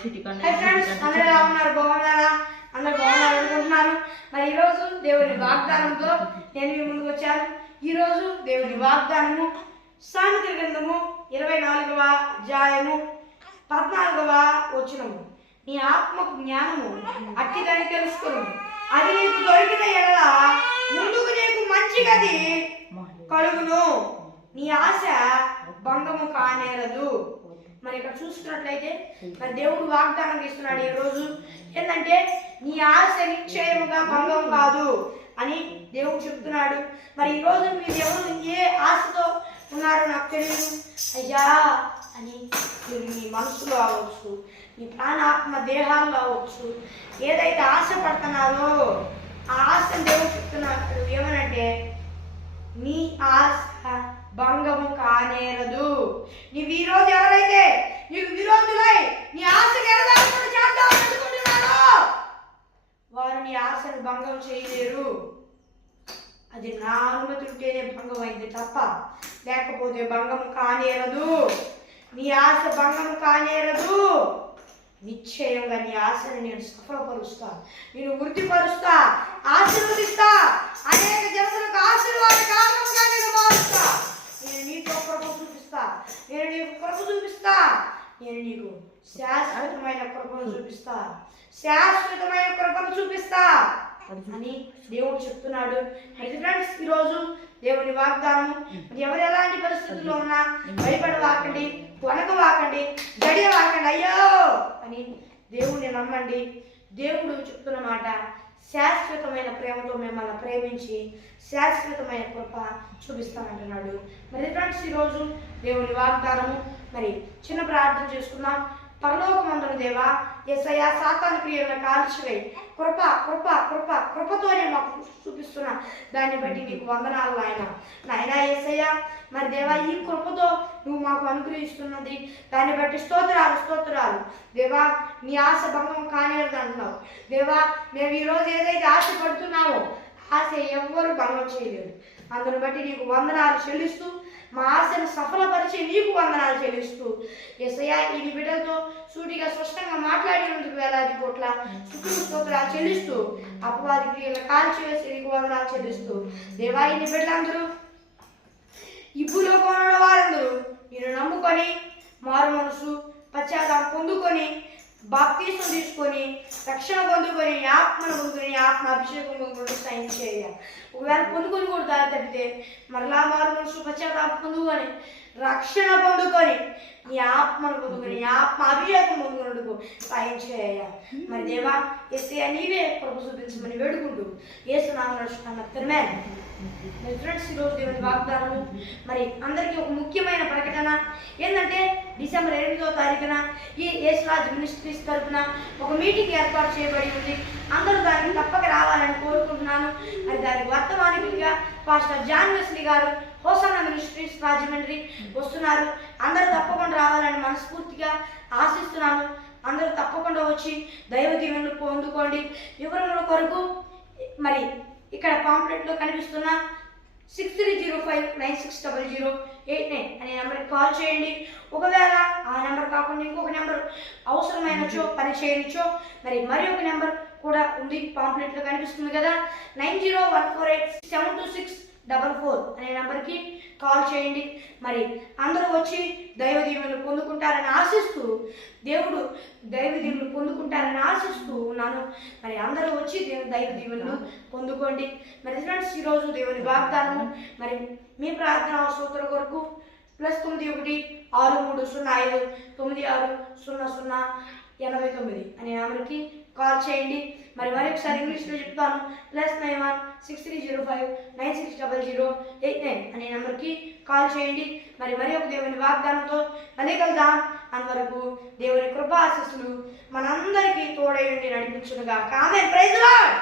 అందరూ ఎలా ఉన్నారు? బాగున్నారా? అందరూ బాగున్నారు అనుకుంటున్నాను. మరి ఈరోజు దేవుని వాగ్దానంతో నేను మీ ముందుకు వచ్చాను. ఈరోజు దేవుని వాగ్దానము సామెతల గ్రంథము 24వ అధ్యాయము 14వ వచనము. నీ ఆత్మకు జ్ఞానము అట్టిదని తెలుసుకును, అది నీకు దొరికిన ఎడల ముందుకు నీకు మంచి గది కలుగును, నీ ఆశ భంగము కానేరదు. మరి ఇక్కడ చూస్తున్నట్లయితే మరి దేవుడు వాగ్దానం ఇస్తున్నాడు ఈ రోజు ఏంటంటే నీ ఆశ నిశ్చయముగా భంగం కాదు అని దేవుడు చెప్తున్నాడు. మరి ఈ రోజు మీరు ఎవరు ఏ ఆశతో ఉన్నారో నాకు తెలియదు అయ్యా అని మీరు మీ మనసులో అవ్వచ్చు, మీ ప్రాణాత్మ దేహాల్లో అవ్వచ్చు, ఏదైతే ఆశపడుతున్నారో ఆ ఆశను దేవుడు చెప్తున్నాడు ఏమనంటే నీ ఆశ భంగము కానేరదు. నీవు ఈ రోజు ఎవరైతే నీకు విరోధులై నీ ఆశను చేద్దామనుకుంటున్నారో వారు నీ ఆశను భంగం చేయలేరు. అది నా అనుమతి ఉంటేనే భంగం అయింది తప్ప లేకపోతే భంగం కానేరదు. నీ ఆశ భంగం కానేరదు. నిశ్చయంగా నీ ఆశను నేను సఫలపరుస్తా, నేను వృద్ధిపరుస్తా, ఆశీర్వదిస్తా, అనేక జనులకు ఆశీర్వాద కారణంగా నేను మారుస్తా. నేను నీతో కృప చూపిస్తా, నేను నీకు కృప చూపిస్తా, నేను నీకు శాశ్వతమైన కృపను చూపిస్తా, శాశ్వతమైన కృపను చూపిస్తా అని దేవుడు చెప్తున్నాడు. అయితే ఫ్రెండ్స్ ఈరోజు దేవుని వాగ్దానం ఎవరు ఎలాంటి పరిస్థితుల్లో ఉన్నా భయపడవాకండి, వనకవాకండి, గడియవాకండి అయ్యో అని దేవుడిని నమ్మండి. దేవుడు చెప్తున్న మాట శాశ్వతమైన ప్రేమతో మిమ్మల్ని ప్రేమించి శాశ్వతమైన కృప చూపిస్తానంటున్నాడు. మరి ఫ్రెండ్స్ ఈరోజు దేవుని వాగ్దానము మరి చిన్న ప్రార్థన చేసుకుందాం. పరలోకమందున దేవా యేసయ్యా సాతాను క్రియలను కాల్చివేయి, కృప కృప కృప కృపతోనే మాకు చూపిస్తున్నా దాన్ని బట్టి నీకు వందనాలు నాయనా యేసయ్యా. మరి దేవా ఈ కృపతో నువ్వు మాకు అనుగ్రహిస్తున్నది దాన్ని బట్టి స్తోత్రాలు స్తోత్రాలు దేవా. నీ ఆశ భంగం కానేరదు అంటున్నావు దేవా. మేము ఈరోజు ఏదైతే ఆశపడుతున్నామో ఆశ ఎవ్వరూ భంగం చేయలేరు. అందుని బట్టి నీకు వందనాలు చెల్లిస్తూ మా ఆశను సఫలపరిచి నీకు వందనాలు చెల్లిస్తూ యేసయ్యా ఈ బిడ్డలతో సూటిగా స్పష్టంగా మాట్లాడినందుకు వేలాది కోట్ల స్తోత్రాలు చెల్లిస్తూ అపవాది క్రియలు కాల్చివేసి నీకు వందనాలు చెల్లిస్తూ దేవా ఈ బిడ్డలందరూ ఇప్పులో కొనడ వారందరూ నేను నమ్ముకొని మారు మనసు పశ్చాత్తాపం పొందుకొని బాప్తీసం తీసుకొని రక్షణ పొందుకొని ఆత్మను పొందుకొని ఆత్మ అభిషేకం పొందుకొని సైన్ చేయాలి. ఒకవేళ పొందుకొని కూడా దారి తప్పితే మరలా మారు మనసు పశ్చాత్తాపం పొందుకొని రక్షణ పొందుకొని నీ ఆత్మను పొందుకొని ఆత్మ అభిషేకం పొందుకున్నట్టుకు సాయం చేయాలి. మరి దేవా యేసయ్యా నీవే కృప చూపించమని వేడుకుంటూ యేసు నామమున నడుచుకున్నాను. మరి ఫ్రెండ్స్ ఈరోజు దేవుని వాగ్దానము మరి అందరికీ ఒక ముఖ్యమైన ప్రకటన ఏంటంటే డిసెంబర్ 8వ తారీఖున ఈ యేసురాజ్ మినిస్ట్రీస్ తరఫున ఒక మీటింగ్ ఏర్పాటు చేయబడి ఉంది. అందరూ దానికి తప్పక రావాలని కోరుకుంటున్నాను. మరి దానికి వర్తమానికులుగా పాస్టర్ జాన్ వెస్లీ గారు హోసన్నా మినిస్ట్రీస్ రాజమండ్రి వస్తున్నారు. అందరూ తప్పకుండా రావాలని మనస్ఫూర్తిగా ఆశిస్తున్నాను. అందరూ తప్పకుండా వచ్చి దైవ దీవెనలు పొందుకోండి. వివరముల కొరకు మరి ఇక్కడ పాంప్లెట్లో కనిపిస్తున్న 6305960089 అనే నెంబర్కి కాల్ చేయండి. ఒకవేళ ఆ నెంబర్ కాకుండా ఇంకొక నెంబర్ అవసరమైనచో పని చేయనిచ్చో మరి ఒక నెంబర్ కూడా ఉంది పాంప్లెట్లో కనిపిస్తుంది కదా 9014872644 అనే నెంబర్కి కాల్ చేయండి. మరి అందరూ వచ్చి దైవ దీవెనలు పొందుకుంటారని ఆశిస్తూ దేవుడు దైవ దీవెనలు పొందుకుంటారని ఆశిస్తూ ఉన్నాను. మరి అందరూ వచ్చి దైవ దీవెనలు పొందుకోండి. మరి ఫ్రెండ్స్ ఈరోజు దేవుని వాగ్దానము మరి మీ ప్రార్థన అవసరం కొరకు +91 6305 960089 అనే నెంబర్కి కాల్ చేయండి. మరి మరొకసారి ఇంగ్లీష్లో చెప్తాను +91 6305960089 అనే నెంబర్కి కాల్ చేయండి. మరి ఒక దేవుని వాగ్దానంతో మళ్ళీ కలుద్దాం. అంతవరకు దేవుని కృపా ఆశీస్సులు మనందరికీ తోడై ఉండి నడిపించునుగాక. ఆమేన్. Praise the lord.